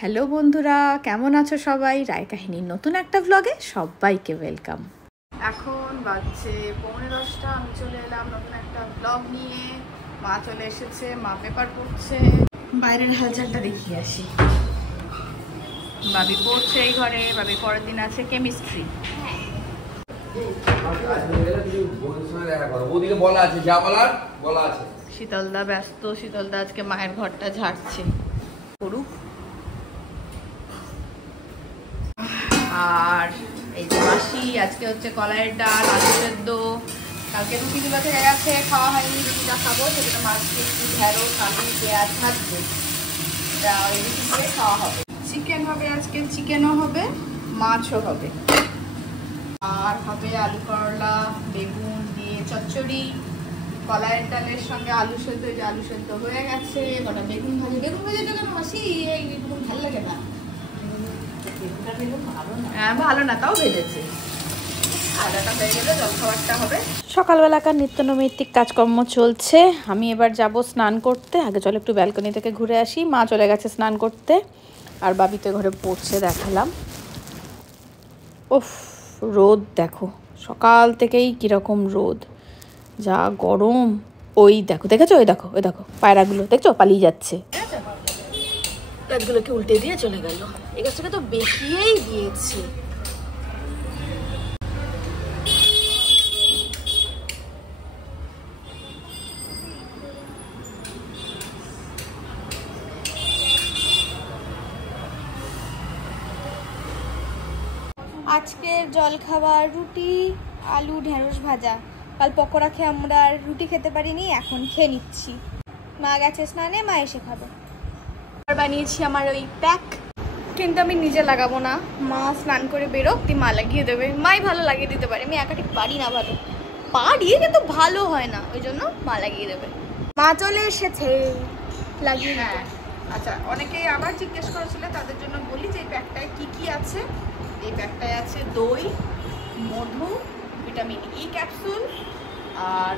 Hello বন্ধুরা, কেমন আছো সবাই? রায় কাহিনীর নতুন একটা ব্লগে সবাইকে ওয়েলকাম। এখন বাজছে 9:45। আমি চলে এলাম নতুন একটা ব্লগ নিয়ে। মা চলে এসেছে, মা পেপার পড়ছে। বাইরের হালচালটা দেখিয়ে আসি। বাবি পড়ছে এই ঘরে। বাবি পরের দিন আছে কেমিস্ট্রি। শীতলদা ব্যস্ত। শীতলদা আজকে মায়ের ঘরটা ঝাড়ছে। করুক। আর এই যে মাসি আজকে হচ্ছে কলাইয়ের ডাল, আলু সেদ্ধ। কালকে রুটিগুলো থেকে গেছে, খাওয়া হয়নি। রুটিটা খাবো, সেটা মাছকে একটু ঢেঁড়স, আলু, পেঁয়াজ ভাজবে, এটা ওই রুটি দিয়ে খাওয়া হবে। চিকেন হবে আজকে, চিকেনও হবে, মাছও হবে। আর হবে আলু করলা বেগুন দিয়ে চচ্চড়ি, কলাইয়ের ডালের সঙ্গে আলু সেদ্ধ। এই যে আলু সেদ্ধ হয়ে গেছে, কটা বেগুন ভাজি। বেগুন ভাজিটা কেন মাসি এইরকম ভালো লাগে না? ভালো না, তাও ভেজেছে। সকালবেলাকার নিত্যনৈমিত্তিক কাজকর্ম চলছে। আমি এবার যাব স্নান করতে। আগে চলো একটু ব্যালকনি থেকে ঘুরে আসি। মা চলে গেছে স্নান করতে, আর বাবি তো ঘরে পড়ছে দেখালাম। উফ, রোদ দেখো, সকাল থেকেই কিরকম রোদ, যা গরম। ওই দেখো, দেখেছো? ওই দেখো, ওই দেখো পায়রাগুলো দেখছো, পালিয়ে যাচ্ছে। গাছগুলোকে উল্টে দিয়ে চলে গেল। এই গাছটাকে তো বেঁকিয়েই দিয়েছে। আজকের জলখাবার রুটি, আলু ঢেঁড়স ভাজা। কাল পকোড়া খেয়ে আমরা আর রুটি খেতে পারিনি, এখন খেয়ে নিচ্ছি। মা গেছে স্নানে, মা এসে খাবে। বানিয়েছি আমার ওই প্যাক, কিন্তু আমি নিজে লাগাবো না। মা স্নান করে বেরোক, দিয়ে মা লাগিয়ে দেবে। মাই ভালো লাগিয়ে দিতে পারে, আমি একা ঠিক পারি না। ভালো পারি কিন্তু ভালো হয় না, ওই জন্য মা লাগিয়ে দেবে। মা চলে এসেছে, লাগিয়ে। হ্যাঁ, আচ্ছা, অনেকেই আবার জিজ্ঞেস করেছিল, তাদের জন্য বলি যে এই প্যাকটায় কি কি আছে। এই প্যাকটায় আছে দই, মধু, ভিটামিন ই ক্যাপসুল আর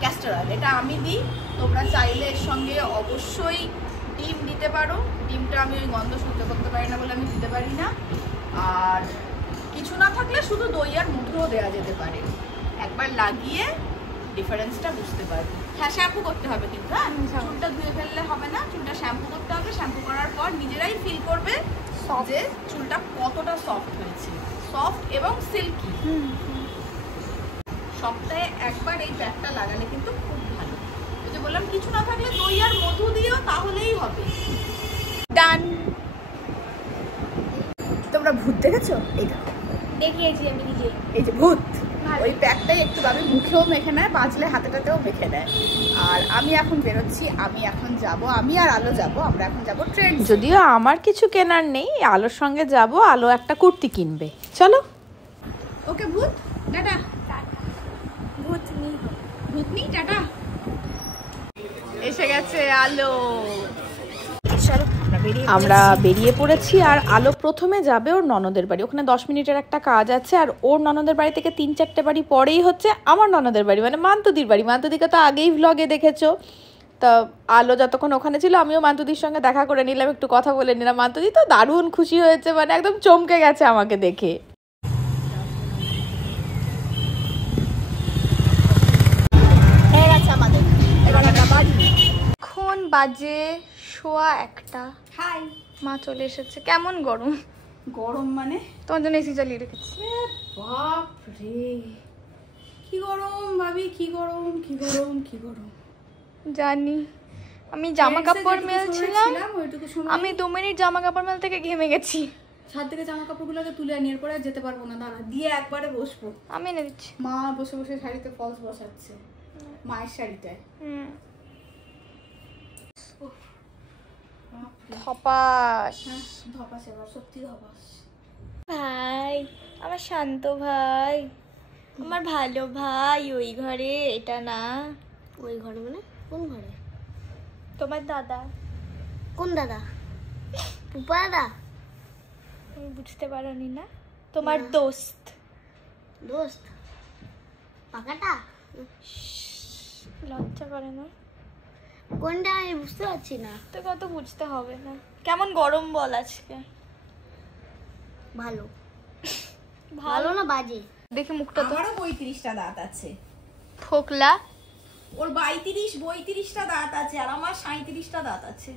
ক্যাস্টর অয়েল। এটা আমি দিই, তোমরা চাইলে এর সঙ্গে অবশ্যই ডিম দিতে পারো। ডিমটা আমি ওই গন্ধ সহ্য করতে পারি না বলে আমি দিতে পারি না। আর কিছু না থাকলে শুধু দই আর মধুও দেওয়া যেতে পারে। একবার লাগিয়ে ডিফারেন্সটা বুঝতে পারবে। হ্যাঁ, শ্যাম্পু করতে হবে কিন্তু। হ্যাঁ, চুলটা ধুয়ে ফেললে হবে না, চুলটা শ্যাম্পু করতে হবে। শ্যাম্পু করার পর নিজেরাই ফিল করবে যে চুলটা কতটা সফট হয়েছে, সফট এবং সিল্কি। সপ্তাহে একবার এই প্যাকটা লাগালে কিন্তু খুব ভালো। ওই যে বললাম, কিছু না থাকলে দই আর মধু দিও, তাহলেই হবে। ডান। তোমরা ভূত দেখেছো? এই দেখো, দেখিয়েছি আমি নিজে। এই যে ভূত, ওই প্যাকটাই একটু ভাবে মুখেও মেখে নেয়, বাঁচলে হাতেটাতেও মেখে নেয়। আর আমি এখন বেরোচ্ছি, আমি এখন যাব, আমি আর আলো যাব। আমরা এখন যাব ট্রেন। যদিও আমার কিছু কেনার নেই, আলোর সঙ্গে যাব। আলো একটা কুর্তি কিনবে। চলো। ওকে ভূত, টাটা। ভূতনি। ভূতনি, টাটা। এসে গেছে আলো। আমরা বেরিয়ে পড়েছি। আর আলো প্রথমে যাবে ওর ননদের বাড়ি। ওখানে 10 মিনিটের একটা কাজ আছে। আর ওর ননদের বাড়ি থেকে 3-4টে বাড়ি পরেই হচ্ছে আমার ননদের বাড়ি, মানে মান্তুদির বাড়ি। মান্তুদিকে তো আগেই ভ্লগে দেখেছো। তা আলো যতক্ষণ ওখানে ছিল, আমিও মান্তুদির সঙ্গে দেখা করে নিলাম, একটু কথা বলে নিলাম। মান্তুদি তো দারুণ খুশি হয়েছে, মানে একদম চমকে গেছে আমাকে দেখে। এখন বাজে 1:15। হাই, মা চলে এসেছে। কেমন গরম? গরম মানে তোমার জন্য এসি চালিয়ে রেখেছি। বাপ রে, কি গরম ভাবি, কি গরম, কি গরম, কি গরম। জানি, আমি জামা কাপড় মেলছিলাম, আমি 2 মিনিট জামা কাপড় মেল থেকে ঘেমে গেছি। ছাদ থেকে জামা কাপড়গুলোকে তুলে আনি, এরপরে যেতে পারবো না। দাঁড়া, দিয়ে একবারে বসবো। আমি এনে দিচ্ছি। মা বসে বসে শাড়িতে ফলস বসাচ্ছে, মায়ের শাড়িটায়। ধপাস। ধপাস, এবার সত্যি ধপাস। ভাই, আমার শান্ত ভাই, আমার ভালো ভাই। ওই ঘরে, এটা না। ওই ঘরে মানে কোন ঘরে? তোমার দাদা। কোন দাদা? পুপা দাদা? তুমি বুঝতে পারোনি না? তোমার দোস্ত। দোস্ত পাকাটা? লজ্জা করে না? কোনটা আমি বুঝতে পারছি না। তো কত বুঝতে হবে না। কেমন গরম বল আজকে? ভালো ভালো না বাজে? দেখি মুখটা তো। আমারও 35টা দাঁত আছে। ফোকলা। ওর 32-33টা দাঁত আছে আর আমার 37টা দাঁত আছে,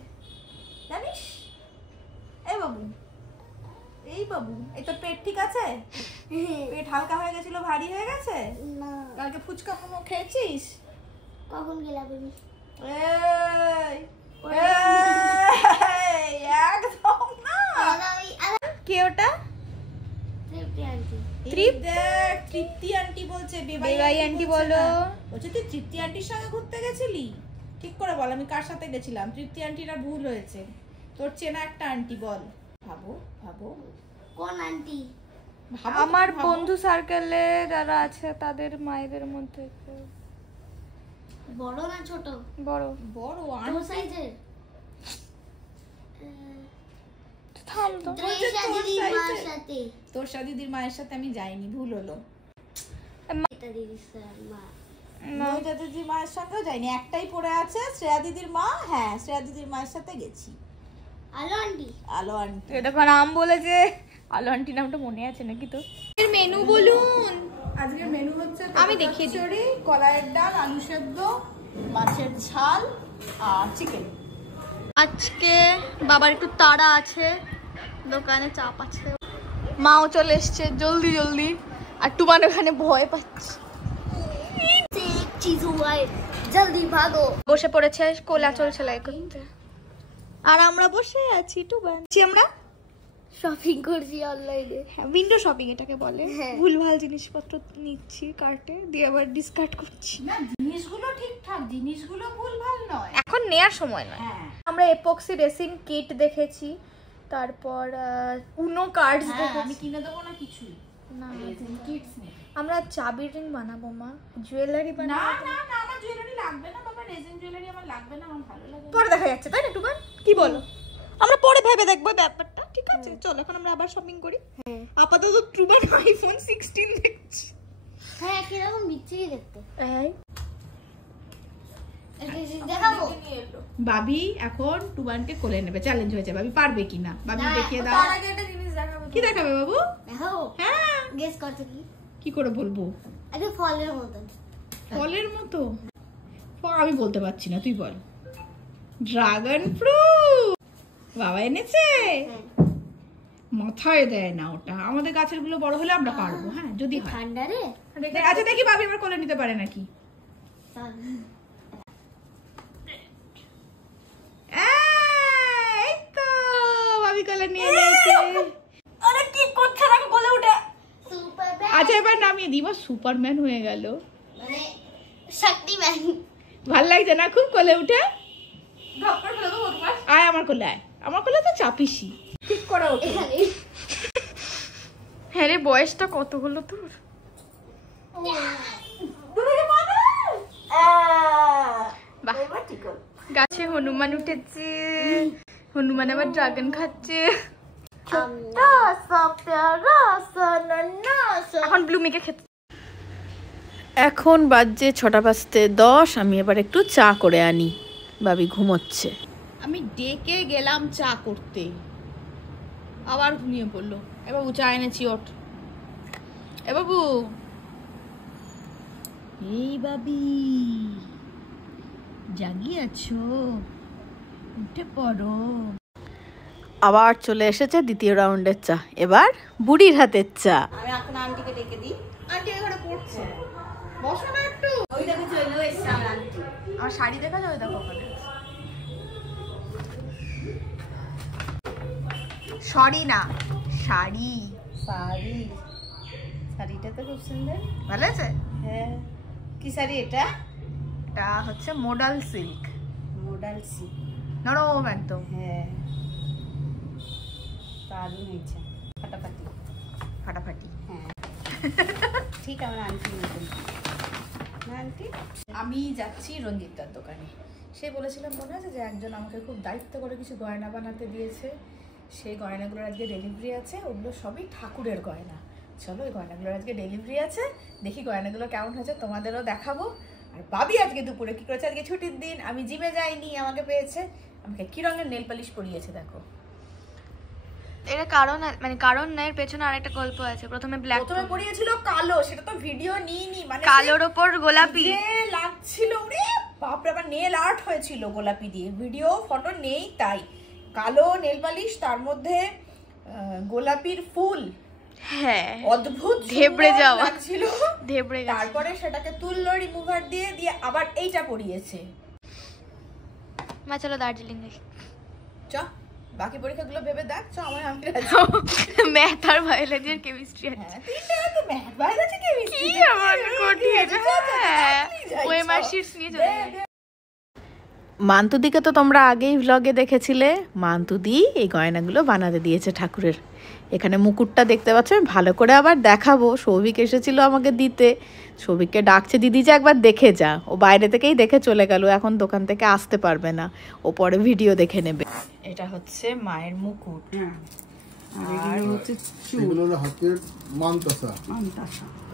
জানিস? এই বাবু, এই বাবু, এই তোর পেট ঠিক আছে? পেট হালকা হয়ে গেছিল, ভারী হয়ে গেছে? না। কালকে ফুচকা মোমো খেয়েছিস? কখন গেলা বেবি? এই, এই, একদম না। কে ওটা? তৃপ্তি আন্টি বলছে, বেবাই আন্টি বলো। বলছে তুই তৃপ্তি আন্টির সঙ্গে ঘুরতে গেছিলি? ঠিক করে বল আমি কার সাথে গেছিলাম। তৃপ্তি আন্টিটা ভুল হয়েছে, তোর চেনা একটা আন্টি বল। ভাবো ভাবো কোন আন্টি? আমার বন্ধু সার্কেলে যারা আছে তাদের মায়েদের মধ্যে বড় না ছোট? বড়। বড় কোন সাইজের? থাম তো। দিদির মার সাথে। তোর দিদির মায়ের সাথে আমি যাইনি, ভুল হলো। এটা দিদির মা। নয়টা দিদির মায়ের সঙ্গেও যাইনি, একটাই পড়ে আছে শ্রেয়া দিদির মা। হ্যাঁ, শ্রেয়া দিদির মায়ের সাথে গেছি। আলো আন্টি। আলো আন্টি। এটা কোন নাম বলেছে? আলো আন্টি নামটা মনে আছে নাকি তো? এর মেনু বলুন। আজকের মেনু হচ্ছে আমি দেখিয়ে দিই। খিচুড়ি, কলাইয়ের ডাল, আলু সেদ্ধ, মাছের ঝাল আর চিকেন। আজকে বাবার একটু তাড়া আছে, দোকানে চাপ আছে। মাও চলে এসছে জলদি জলদি, আর টুমান ওখানে ভয় পাচ্ছে। এক চিজ হুয়া है, জলদি ভাগো। বসে পড়েছে কোলাচল সেলাই করতে, আর আমরা বসে আছি টুবান। আমরা শপিং করছি অনলাইনে। হ্যাঁ, উইন্ডো শপিং এটাকে বলে। হ্যাঁ। ভুলভাল জিনিসপত্র নিচ্ছি কার্টে, দিয়ে আবার ডিসকার্ড করছি। না, জিনিসগুলো ঠিকঠাক, জিনিসগুলো ভুলভাল নয়। এখন নেয়ার সময় নয়। হ্যাঁ, আমরা এপক্সি রেসিং কিট দেখেছি, তারপর উনো কার্ডস হ্যাঁ, দেখেছি। আমি কিনে দেবো না কিছুই। না, কিডস নেই। আমরা চাবির রিং বানাবো মা, জুয়েলারি না বানাবো। না না, আমার জুয়েলারি লাগবে না বাবা, রেজিন জুয়েলারি আমার লাগবে না, আমার ভালো লাগে না। পরে দেখা যাচ্ছে, তাই না টুবান? কি বলো? আমরা পরে ভেবে দেখবো ব্যাপারটা, ঠিক আছে? চলো এখন আমরা আবার শপিং করি। আপাতত টুবান আইফোন 16 দেখছি। হ্যাঁ, কিরকম বিচ্ছিরি দেখতে। এই দেখাবো। বাবি এখন টুবানকে কোলে নেবে, চ্যালেঞ্জ হয়েছে, বাবি পারবে কিনা। বাবি দেখিয়ে দাও। তার আগে একটা জিনিস দেখাবো। কি দেখাবে বাবু? দেখাবো। হ্যাঁ, গেস করতে কি? কি করে বলবো? আরে ফলের মতন। ফলের মতো? আমি বলতে পারছি না, তুই বল। ড্রাগন ফ্রুট বাবা এনেছে। মাথায় দেয় না ওটা, আমাদের গাছের গুলো বড় হলে আমরা পারবো। হ্যাঁ, যদি হয়। ঠান্ডা রে। আচ্ছা দেখি বাবি আমার কোলে নিতে পারে নাকি। এই তো বাবি কোলে নিয়ে নিয়েছে। আরে কি করছে নাকি কোলে উঠে? সুপারম্যান। আচ্ছা এবার নামিয়ে দিব, সুপারম্যান হয়ে গেল। মানে শক্তিম্যান। ভাল লাগছে না খুব কোলে উঠে? ধাপ্পড় ফেলে দেবো তোমার। আয় আমার কোলে, আয় আমার কোলে, তো চাপিসি। ঠিক করে ওঠে। হ্যাঁ রে, বয়সটা কত হলো তোর? বাহ, গাছে হনুমান উঠেছে, হনুমান আবার ড্রাগন খাচ্ছে। এখন ব্লুমিকে খেতে। এখন বাজছে 6:10। আমি এবার একটু চা করে আনি, বাবি ঘুমোচ্ছে। আমি ডেকে গেলাম চা করতে, আবার ঘুমিয়ে পড়লো। এ বাবু চা এনেছি, ওঠ। এ বাবু, এই বাবি জাগিয়ে আছো? উঠে পড়ো। আবার চলে এসেছে দ্বিতীয় রাউন্ডের চা, এবার বুড়ির হাতের চা। আমি এখন আন্টিকে ডেকে দিই। আন্টি এখানে পড়ছে, বসো না একটু। ওই দেখো চলে এসেছে আমার আন্টি। আমার শাড়ি দেখা যাবে, দেখো ওখানে। সরি না, শাড়ি। শাড়ি, শাড়িটা তো খুব সুন্দর। ভালো আছে? হ্যাঁ, কি শাড়ি এটা? এটা হচ্ছে মডাল সিল্ক, মডাল সি। নরম একদম। হ্যাঁ, দারুণ হয়েছে, ফাটাফাটি। ফাটাফাটি। হ্যাঁ, ঠিক আমার আন্টি মতন না আন্টি? আমি যাচ্ছি রঞ্জিতদার দোকানে। সে বলেছিলাম মনে আছে যে একজন আমাকে খুব দায়িত্ব করে কিছু গয়না বানাতে দিয়েছে, সেই গয়নাগুলোর আজকে ডেলিভারি আছে। ওগুলো সবই ঠাকুরের গয়না। চলো ওই গয়নাগুলোর আজকে ডেলিভারি আছে, দেখি গয়নাগুলো কেমন হয়েছে, তোমাদেরও দেখাবো। আর ভাবি আজকে দুপুরে কি করেছে, আজকে ছুটির দিন, আমি জিমে যাইনি, আমাকে পেয়েছে, আমাকে কি রঙের নেল পালিশ পরিয়েছে দেখো। এটা কারণ মানে কারণ না, এর পেছনে আরেকটা গল্প আছে। প্রথমে পরিয়েছিল কালো, সেটা তো ভিডিও নিইনি, মানে কালোর ওপর গোলাপি লাগছিল, ওরে বাপরে, আবার নেল আর্ট হয়েছিল গোলাপি দিয়ে, ভিডিও ফটো নেই তাই। কালো নেল পালিশ, তার মধ্যে গোলাপির ফুল, হ্যাঁ অদ্ভুত ধেবড়ে যাওয়া ছিল, ধেবড়ে গেছে। তারপরে সেটাকে তুললো রিমুভার দিয়ে, দিয়ে আবার এইটা পরিয়েছে। মা চলো দার্জিলিং এ চ, বাকি পরীক্ষাগুলো ভেবে দেখ। চ, আমি ম্যাথ আর বায়োলজি আর কেমিস্ট্রি আছে। হ্যাঁ, তিনটা তো ম্যাথ বায়োলজি কেমিস্ট্রি, কি আমার কঠিন। হ্যাঁ ওএমআর শিটস নিয়ে চলে যাবে। মান্তুদিকে তো তোমরা আগেই ভ্লগে দেখেছিলে। মান্তুদি এই গয়নাগুলো বানাতে দিয়েছে ঠাকুরের। এখানে মুকুটটা দেখতে পাচ্ছ, আমি ভালো করে আবার দেখাবো। সৌভিক এসেছিল আমাকে দিতে, সৌভিককে ডাকছে দিদি যে একবার দেখে যা। ও বাইরে থেকেই দেখে চলে গেল, এখন দোকান থেকে আসতে পারবে না, ও পরে ভিডিও দেখে নেবে। এটা হচ্ছে মায়ের মুকুট, আর হচ্ছে এগুলো হলো হাতের মানতাসা,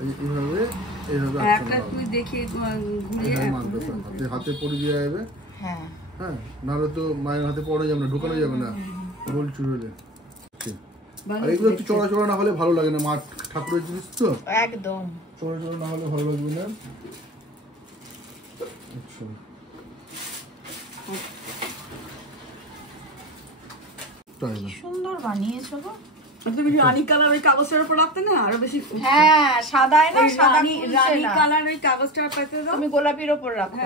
এইভাবে একটা তুই দেখে ঘুরিয়ে মানতাসা হাতে পরে দিয়ে যাবে। হ্যাঁ হ্যাঁ, নাহলে তো মায়ের হাতে পড়া যাবে না, ঢোকানো যাবে না গোল চুর হলে। আর এগুলো একটু চড়া চড়া না হলে ভালো লাগে না, মা ঠাকুরের জিনিস তো একদম চড়া চড়া না হলে ভালো লাগবে না। আচ্ছা, সুন্দর বানিয়েছো গো। তুমি রানী কালার ওই কাগজটার উপর রাখতে না আরো বেশি। হ্যাঁ, সাদায় না, সাদা রানী কালার ওই কাগজটার পাইতে দাও, তুমি গোলাপির উপর রাখো।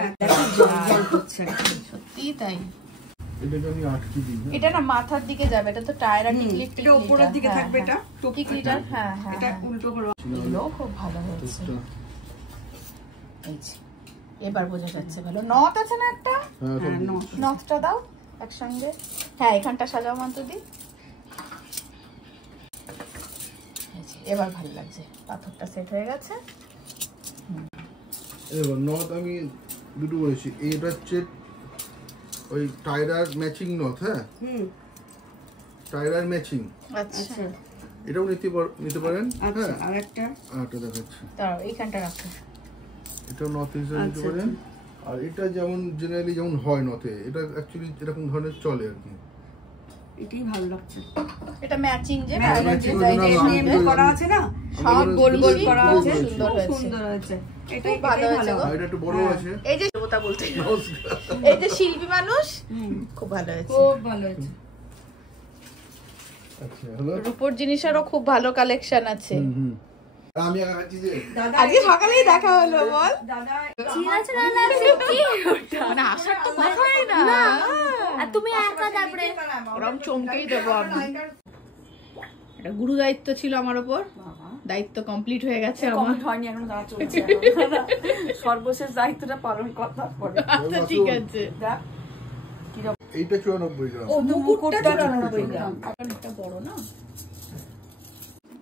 সত্যি তাই। এটাকে আমি আটকে দিই। এটা না মাথার দিকে যাবে, এটা তো টায়রা টিকলি, এটা উপরের দিকে থাকবে, এটা টিকলিটা। হ্যাঁ হ্যাঁ, এটা উল্টো করে এগুলো খুব ভালো হয়েছে। এই যে, এবার বোঝা যাচ্ছে ভালো। নথ আছে না একটা, নথটা দাও একসঙ্গে। হ্যাঁ, এখানটা সাজাও মান্তুদি। এবার ভালো লাগছে, পাথরটা সেট হয়ে গেছে। এবার নথ আমি দুটো বলেছি, এইটা হচ্ছে ওই টায়রার ম্যাচিং নথ। হ্যাঁ, টায়রার ম্যাচিং। আচ্ছা, এটাও নিতে পারেন। হ্যাঁ, আরেকটা দেখাচ্ছি, দাঁড়াও এইখানটা রাখো। এটাও নথ হিসেবে নিতে পারেন। আর এটা যেমন জেনারেলি যেমন হয় নথে, এটা অ্যাকচুয়ালি এরকম ধরনের চলে আর কি। এটাই ভালো লাগছে, এটা ম্যাচিং যে করা আছে না, সব গোল গোল করা আছে, সুন্দর হয়েছে, সুন্দর হয়েছে। এটাই ভালো হয়েছে গো। এটা একটু বড় আছে। এই যে দেবতা বলতে, এই যে শিল্পী মানুষ, খুব ভালো হয়েছে, খুব ভালো হয়েছে। আচ্ছা, হলো রূপোর জিনিসেরও খুব ভালো কালেকশন আছে। আমি আগাচ্ছি যে আজকে সকালেই দেখা হলো, বল দাদা চিড়াচ রান্না আছে কি মানে আসার তো কথাই না। আর তুমি একা তারপরে ওরকম চমকেই দেবো আমি। এটা গুরু দায়িত্ব ছিল আমার উপর, দায়িত্ব কমপ্লিট হয়ে গেছে আমার। হয়নি এখন, দাঁড়া চলছে সর্বশেষ দায়িত্বটা পালন করার পরে। আচ্ছা ঠিক আছে। এইটা 94 গ্রাম। ও মুকুটটা 94 গ্রাম, একটা বড় না।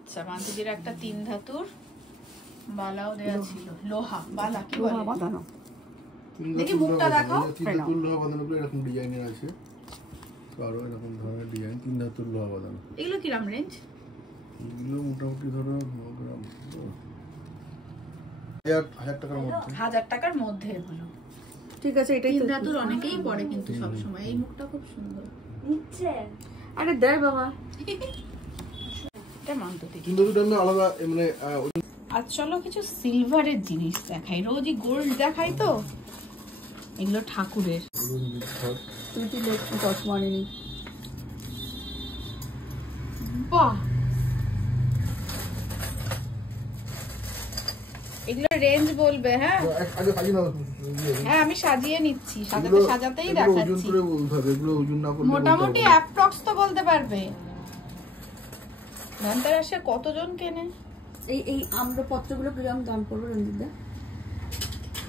আচ্ছা, মান্তুদির একটা 3 ধাতুর বালাও দেয়া ছিল, লোহা বালা কি বলে, বাঁধানো। দেখি মুখটা দেখাও। তিন ধাতুর লোহা বাঁধানো করে এরকম ডিজাইনের আছে, আরো এরকম ধরনের ডিজাইন, তিন ধাতুর লোহা বাঁধানো। এগুলো কিরাম রেঞ্জ? এগুলো মোটামুটি ধরো 1000 টাকার মধ্যে। 1000 টাকার মধ্যে এগুলো। ঠিক আছে, এটাই 3 ধাতুর অনেকেই পরে কিন্তু সব সময়। এই মুখটা খুব সুন্দর। নিচ্ছে আরে দেয় বাবা, এটা মান্তুদি। কিন্তু দুটো আমি আলাদা মানে আজ চলো কিছু সিলভারের জিনিস দেখাই, রোজই গোল্ড দেখাই তো। এগুলো ঠাকুরের। তুই তুই লক্ষ্মী চশমা আনিনি। বাহ, এগুলো রেঞ্জ বলবে? হ্যাঁ আগে সাজিয়ে নাও। হ্যাঁ, আমি সাজিয়ে নিচ্ছি, সাজাতে এগুলো- সাজাতেই এগুলো ওজন দেখাচ্ছি। করে বলতে হবে, এগুলো ওজন না করলে মোটামুটি বলতে হবে না। অ্যাপ্রক্স তো বলতে পারবে। ধনতেরাসে কতজন কেনে? এই আমরা পত্রগুলো কিরকম দাম পড়বে রঞ্জিত দা?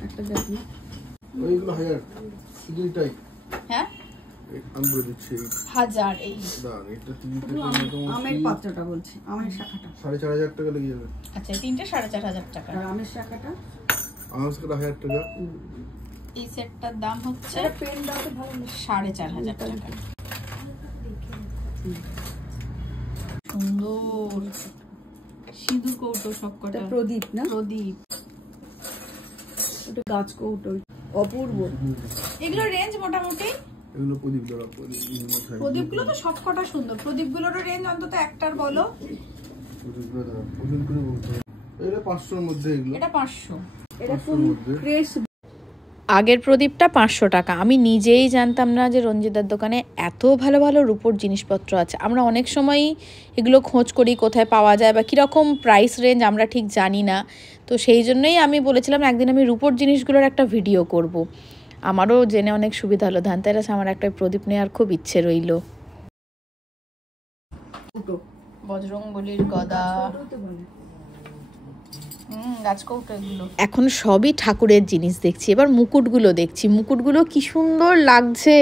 একটা দেখ না, ওইগুলো 1000 দুইটাই হ্যাঁ আমি বলে দিচ্ছি। 1000 এই। দাঁড়ান, এটা 3 থেকে আমের পাত্রটা বলছি, আমের শাখাটা। 4500 টাকা লেগে যাবে। আচ্ছা, এই তিনটে 4500 টাকা। আর আমের শাখাটা আমার কাছে 1000 টাকা। এই সেটটার দাম হচ্ছে একটা পেন দাও তো ভালো না? 4500 টাকা। সুন্দর সিঁদুর কৌটো সবকটা। এটা প্রদীপ না? প্রদীপ। ছোট গাছ কৌটো অপূর্ব। এগুলো রেঞ্জ মোটামুটি, এগুলো প্রদীপগুলো তো সব কটা সুন্দর। প্রদীপগুলোরও রেঞ্জ অন্তত একটার বলো। এটা 500 এর মধ্যে, এগুলো এটা 500। এটা কোন ক্রেস? আগের প্রদীপটা 500 টাকা। আমি নিজেই জানতাম না যে রঞ্জিতার দোকানে এত ভালো ভালো রূপোর জিনিসপত্র আছে। আমরা অনেক সময়ই এগুলো খোঁজ করি কোথায় পাওয়া যায় বা কীরকম প্রাইস রেঞ্জ আমরা ঠিক জানি না। তো সেই জন্যই আমি বলেছিলাম একদিন আমি রূপোর জিনিসগুলোর একটা ভিডিও করব। আমারও জেনে অনেক সুবিধা হলো। ধানতেরাস আমার একটা প্রদীপ নেওয়ার খুব ইচ্ছে রইল। বজরংবলির গদা, এখন সবই ঠাকুরের জিনিস দেখছি। এবার মুকুটগুলো দেখছি, মুকুটগুলো কি সুন্দর লাগছে।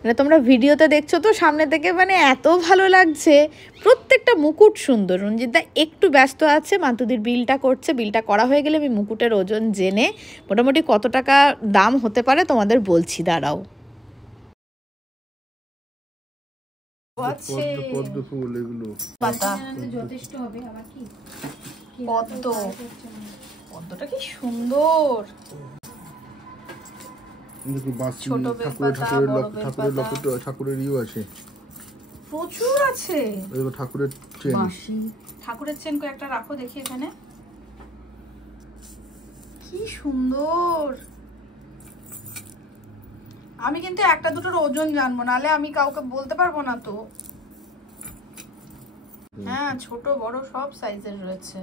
মানে তোমরা ভিডিওতে দেখছো তো সামনে থেকে, মানে এত ভালো লাগছে। প্রত্যেকটা মুকুট সুন্দর। রঞ্জিতদা একটু ব্যস্ত আছে, মান্তুদির বিলটা করছে। বিলটা করা হয়ে গেলে আমি মুকুটের ওজন জেনে মোটামুটি কত টাকা দাম হতে পারে তোমাদের বলছি, দাঁড়াও। পদ্ম ফুল, এগুলো যথেষ্ট হবে। আবার কি পদ্ম, পদ্মটা কি সুন্দর। ছোট ঠাকুরের লকেট, ঠাকুরের ইও আছে, প্রচুর আছে। ঠাকুরের চেন, ঠাকুরের চেন কয়েকটা রাখো দেখি এখানে। কি সুন্দর। আমি কিন্তু একটা দুটোর ওজন জানবো, নাহলে আমি কাউকে বলতে পারবো না তো। হ্যাঁ, ছোট বড় সব সাইজের রয়েছে।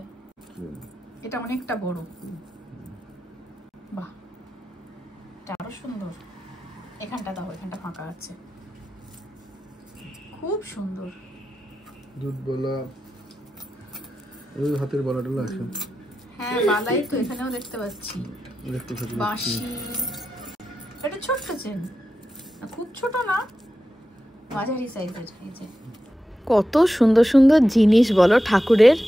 এটা অনেকটা বড়। বাহ, এটা আরো সুন্দর। এখানটা দাও, এখানটা ফাঁকা আছে। খুব সুন্দর। দুধবালা, ওই হাতের বালাটা আছে। হ্যাঁ, বালাই তো এখানেও দেখতে পাচ্ছি। বাঁশি, এটা ছোট্ট চেন, খুব ছোট না, মাঝারি সাইজের। এই যে কত সুন্দর সুন্দর জিনিস বলো ঠাকুরের।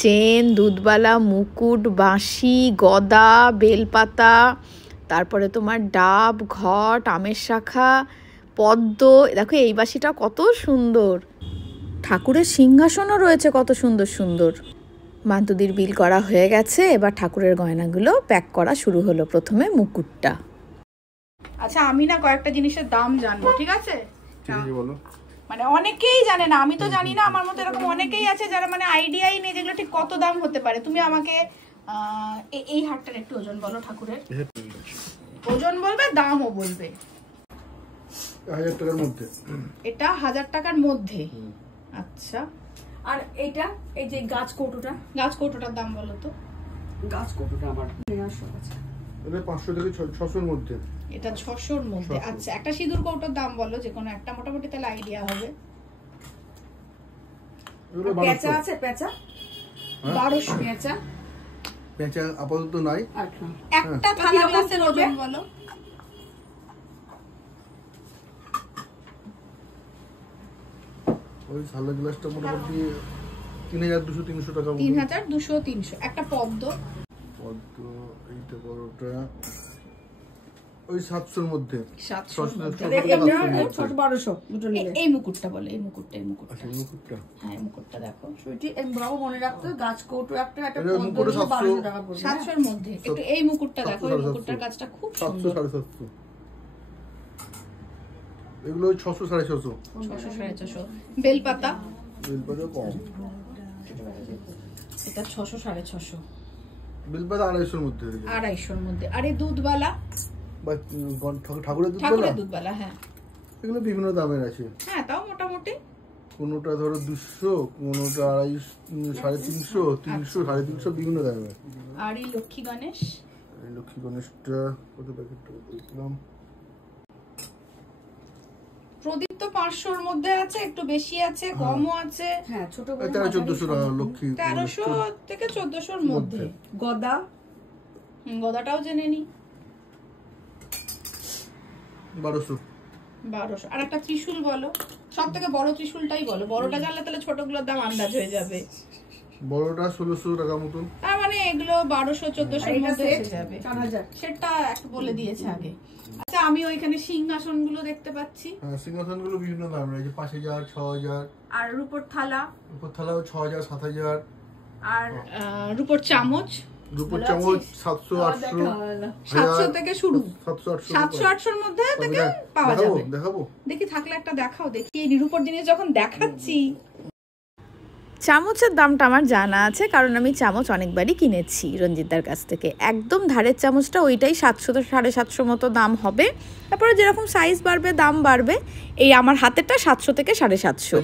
চেন, দুধবালা, মুকুট, বাঁশি, গদা, বেলপাতা, তারপরে তোমার ডাব, ঘট, আমের শাখা, পদ্ম। দেখো এই বাঁশিটা কত সুন্দর। ঠাকুরের সিংহাসনও রয়েছে কত সুন্দর সুন্দর। মান্তুদির বিল করা হয়ে গেছে, এবার ঠাকুরের গয়নাগুলো প্যাক করা শুরু হলো। প্রথমে মুকুটটা। আচ্ছা, আমি না কয়েকটা জিনিসের দাম জানবো, ঠিক আছে? বলো। মানে অনেকেই জানে না, আমি তো জানি না, আমার মতো এরকম অনেকেই আছে যারা মানে আইডিয়াই নেই যেগুলো ঠিক কত দাম হতে পারে। তুমি আমাকে এই হারটার একটু ওজন বলো ঠাকুরের। ওজন বলবে, দামও বলবে। 1000 টাকার মধ্যে। এটা 1000 টাকার মধ্যে। আচ্ছা, আর এইটা, এই যে গাছ কৌটোটা, গাছ কৌটোটার দাম বলো তো। গাছ কৌটোটা আমার নেওয়ার শখ আছে। এটা 500 থেকে 600 এর মধ্যে। এটা 600 এর মধ্যে। আচ্ছা, একটা সিঁদুর কৌটোর দাম বলো, যে কোনো একটা, মোটামুটি তাহলে আইডিয়া হবে। পেঁচা আছে, পেঁচা 1200। পেঁচা, পেঁচা আপাতত নাই। আচ্ছা, একটা থালা গ্লাসের ওজন বলো। ওই থালা গ্লাসটা মোটামুটি 3200 300 টাকা। 3200 300। একটা পদ্ম, পদ্ম এইটা বড়টা ওই 700 এর মধ্যে। 700 এর মধ্যে। 1200 দুটো নিলে। এই মুকুটটা বলো, এই মুকুটটা, এই মুকুটটা। আচ্ছা, মুকুটটা। হ্যাঁ, এই মুকুটটা দেখো। সুইটি এম ব্রাভো মনে রাখতে, গাছ কৌটো একটা এটা পদ্ম মুকুটে 1200 টাকা পড়বে। 700 এর মধ্যে। একটু এই মুকুটটা দেখো, এই মুকুটটার কাজটা খুব 700 সুন্দর। 750। এগুলো 600 650। 600 650। বেলপাতা, বেলপাতা কম। এটা 600 650। বেলপাতা 250 এর মধ্যে। 250 এর মধ্যে। আর এই দুধবালা, বা ঠাকুরের দুধ বলা, ঠাকুরের দুধবালা। হ্যাঁ এগুলো বিভিন্ন দামের আছে। হ্যাঁ, তাও মোটামুটি। কোনোটা ধরো 200, কোনোটা 250, 350, 300, 350, বিভিন্ন দামের। আর এই লক্ষ্মী গণেশ, এই লক্ষ্মী গণেশটা কত প্যাকেটটা দেখলাম। প্রদীপ তো 500 এর মধ্যে আছে, একটু বেশি আছে, কমও আছে। হ্যাঁ, ছোট 1300-1400 টাকা লক্ষ্মী। 1300 থেকে 1400 এর মধ্যে। গদা, গদাটাও জেনে নি। 1200। আর একটা ত্রিশূল বলো, সব থেকে বড় ত্রিশূলটাই বলো। বড়টা জানলে তাহলে ছোটগুলোর দাম আন্দাজ হয়ে যাবে। বড়টা 1600 টাকা মতন। তার মানে এগুলো 1200-1400 এর মধ্যে এসে যাবে। 4000 সেটা একটু বলে দিয়েছে আগে। আচ্ছা, আমি ওইখানে সিংহাসনগুলো দেখতে পাচ্ছি। হ্যাঁ, সিংহাসনগুলো বিভিন্ন দামের। এই যে 5000, 6000। আর রূপোর থালা, উপর থালাও 6000 7000। আর রূপোর চামচ, রূপোর চামচ 700 800 700 থেকে শুরু, 700 700-800 মধ্যে থেকে পাওয়া যাবে। দেখাবো দেখি থাকলে একটা দেখাও, দেখি এই নিরূপর জিনিস যখন দেখাচ্ছি। চামচের দামটা আমার জানা আছে, কারণ আমি চামচ অনেকবারই কিনেছি রঞ্জিতদার কাছ থেকে। একদম ধারের চামচটা ওইটাই 700 থেকে 750 মতো দাম হবে। তারপরে যেরকম সাইজ বাড়বে দাম বাড়বে। এই আমার হাতেরটা 700 থেকে 750।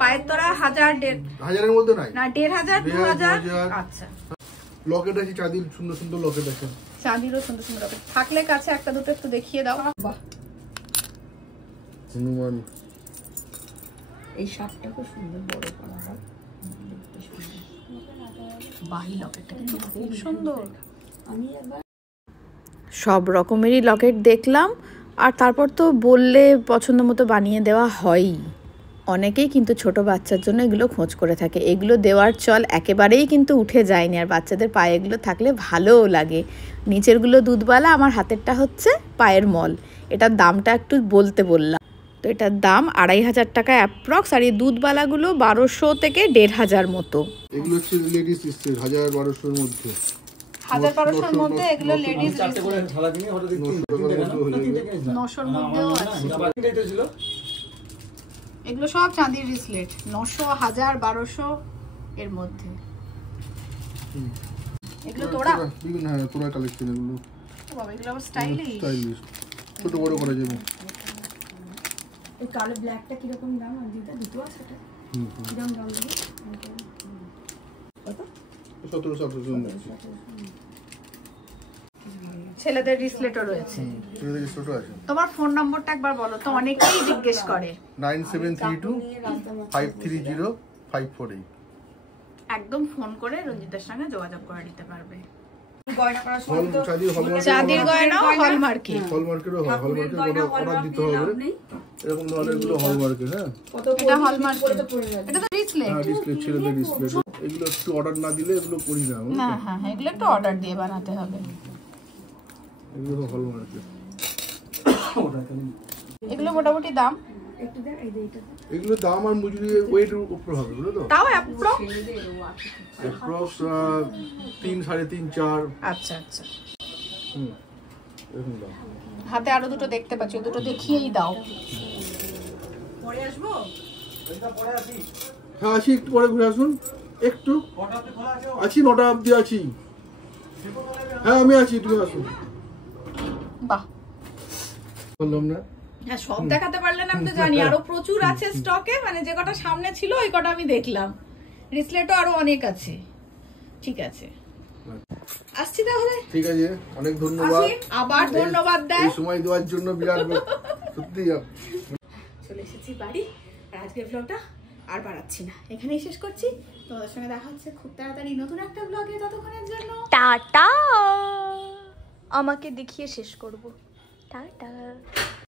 পায়ের তোরা 1000 হাজারের মধ্যে নাই না 1500 2000। আচ্ছা, লকেট আছে, চাঁদির সুন্দর সুন্দর লকেট আছে, চাঁদিরও সুন্দর সুন্দর লকেট থাকলে কাছে একটা দুটো একটু দেখিয়ে দাও। বাহ, হনুমান। এই শার্টটা খুব সুন্দর বড় করা হয়। বাহি লকেটটা কিন্তু খুব সুন্দর। আমি একবার সব রকমেরই লকেট দেখলাম, আর তারপর তো বললে পছন্দ মতো বানিয়ে দেওয়া হয়ই। অনেকেই কিন্তু ছোট বাচ্চার জন্য এগুলো খোঁজ করে থাকে। এগুলো দেওয়ার চল একেবারেই কিন্তু উঠে যায়নি, আর বাচ্চাদের পায়ে এগুলো থাকলে ভালোও লাগে। নিচেরগুলো দুধবালা, আমার হাতেরটা হচ্ছে পায়ের মল। এটার দামটা একটু বলতে বললাম, তো এটার দাম 2500 টাকা অ্যাপ্রক্স। আর এই দুধবালাগুলো 1200 থেকে 1500 মতো। এগুলো হচ্ছে লেডিস স্টেজ 1000-1200 এর মধ্যে, 1000-1200 মধ্যে এগুলো লেডিস 900 900 মধ্যেও আছে। এগুলো সব চাঁদির রিসলেট, 900 1000 1200 এর মধ্যে। এগুলো তোড়া বিভিন্ন, হ্যাঁ তোড়া কালেকশন এগুলো। ও বাবা, এগুলো আবার স্টাইলিশ। স্টাইলিশ, ছোট বড় করা যাবে। এই কালো ব্ল্যাকটা কিরকম দাম? অঞ্জিতা দুটো আছে এটা, কিরকম দাম দেবো? কত? 1700-1800 ছেলেদের রিসলেটও রয়েছে। ছোট আছে। তোমার ফোন নম্বরটা একবার বলো তো, অনেকেই জিজ্ঞেস করে। 9732530548। একদম ফোন করে রঞ্জিতার সঙ্গে যোগাযোগ করে নিতে পারবে। গয়না করার সময় তো চাঁদির গয়নাও হলমার্কে। হলমার্কেরও হয়, হলমার্কের অর্ডার দিতে হবে। এরকম ধরনের গুলো হলমার্কের। হ্যাঁ, এটা হলমার্ক, এটা তো রিসলেট। হ্যাঁ ডিসপ্লে, ছেলেদের ডিসপ্লে। এগুলো একটু অর্ডার না দিলে এগুলো করি না। না, হ্যাঁ হ্যাঁ, এগুলো একটু অর্ডার দিয়ে বানাতে হবে। এগুলো হলমার্কের। এগুলো মোটামুটি দাম, একটু দেখ, এই যে এটা এগুলো দাম আর মজুরি ওয়েটের উপর হবে, বুঝলো তো? তাও অ্যাপ্রক্স। অ্যাপ্রক্স 3, 3.5, 4। আচ্ছা আচ্ছা, এরকম দাম। হাতে আরো দুটো দেখতে পাচ্ছি, দুটো দেখিয়েই দাও। পরে আসবো। হ্যাঁ আসি, একটু পরে ঘুরে আসুন। একটু আছি, 9টা অবধি আছি। হ্যাঁ আমি আছি, তুমি আসুন। বাহ, বললাম না, হ্যাঁ সব দেখাতে পারলে না আমি তো জানি, আরো প্রচুর আছে স্টকে। মানে যে কটা সামনে ছিল ওই কটা আমি দেখলাম, রিসলেটও আরো অনেক আছে। ঠিক আছে, আসছি তাহলে। ঠিক আছে, অনেক ধন্যবাদ। আবার ধন্যবাদ দেয় এই সময় দেওয়ার জন্য, বিরাট সত্যি। চলে এসেছি বাড়ি, আর আজকের ব্লগটা আর বাড়াচ্ছি না, এখানেই শেষ করছি। তোমাদের সঙ্গে দেখা হচ্ছে খুব তাড়াতাড়ি নতুন একটা ব্লগে। ততক্ষণের জন্য টাটা। আমাকে দেখিয়ে শেষ করব। টাটা।